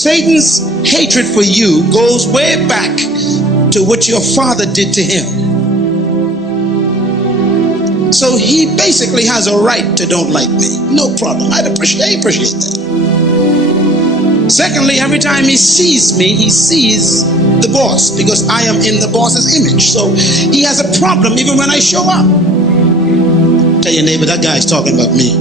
Satan's hatred for you goes way back to what your father did to him. So he basically has a right to don't like me. No problem. I appreciate that. Secondly, every time he sees me, he sees the boss, because I am in the boss's image. So he has a problem even when I show up. Tell your neighbor, that guy's talking about me.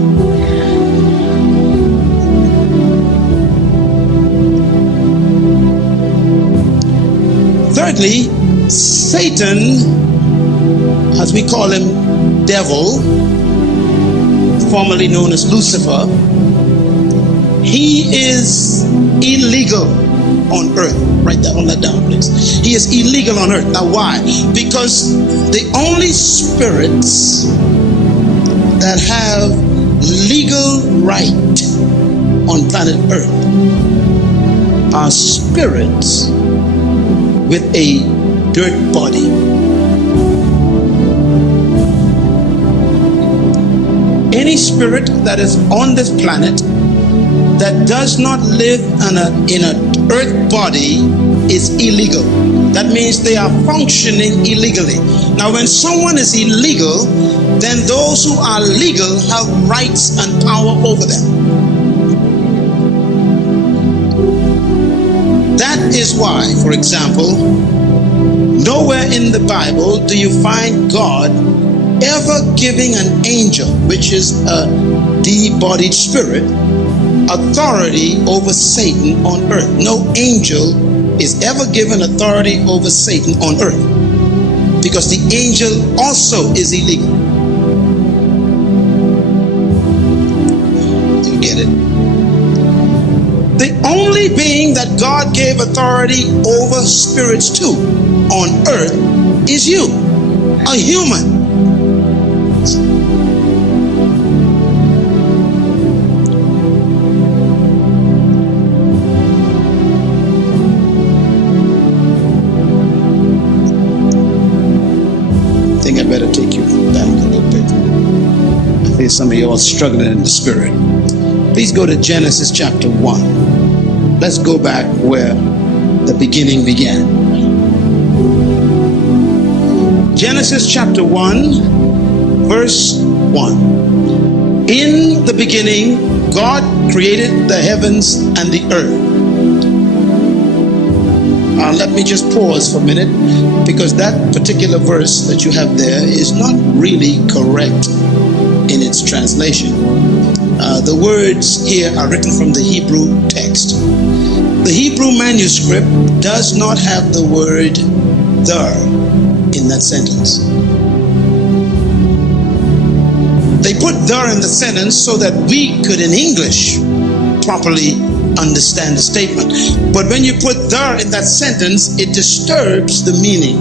Thirdly, Satan, as we call him, devil, formerly known as Lucifer, he is illegal on earth. Write that on that down, please. He is illegal on earth. Now why? Because the only spirits that have legal right on planet earth are spirits with a dirt body. Any spirit that is on this planet that does not live in an earth body is illegal. That means they are functioning illegally. Now, when someone is illegal, then those who are legal have rights and power over them. That is why, for example, nowhere in the Bible do you find God ever giving an angel, which is a de-bodied spirit, authority over Satan on earth. No angel is ever given authority over Satan on earth, because the angel also is illegal. You get it? The only being that God gave authority over spirits to on earth is you, a human. I better take you back a little bit. I feel some of you are struggling in the spirit. Please go to Genesis chapter 1. Let's go back where the beginning began. Genesis chapter 1, verse 1. In the beginning, God created the heavens and the earth. Let me just pause for a minute, because that particular verse that you have there is not really correct in its translation. The words here are written from the Hebrew text. The Hebrew manuscript does not have the word "the" in that sentence. They put "the" in the sentence so that we could, in English, properly understand the statement. But when you put "the" in that sentence, it disturbs the meaning.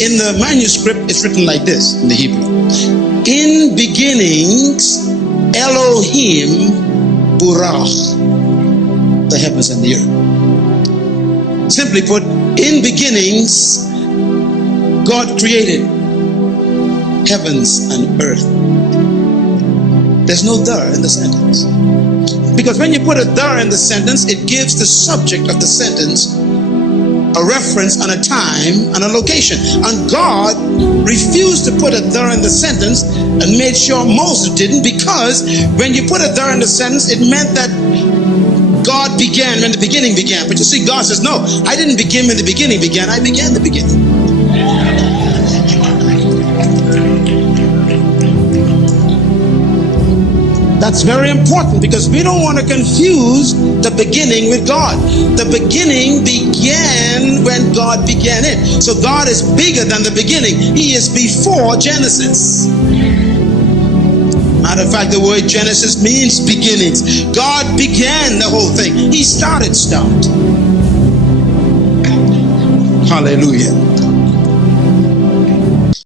In the manuscript, it's written like this in the Hebrew. In beginnings, Elohim burach the heavens and the earth. Simply put, in beginnings, God created heavens and earth. There's no "the" in the sentence. Because when you put a "the" in the sentence, it gives the subject of the sentence a reference and a time and a location. And God refused to put a "the" in the sentence and made sure Moses didn't, because when you put a "the" in the sentence, it meant that God began when the beginning began. But you see, God says, no, I didn't begin when the beginning began. I began the beginning. That's very important, because we don't want to confuse the beginning with God. The beginning began when God began it. So God is bigger than the beginning. He is before Genesis. Matter of fact, the word Genesis means beginnings. God began the whole thing. He started. Hallelujah.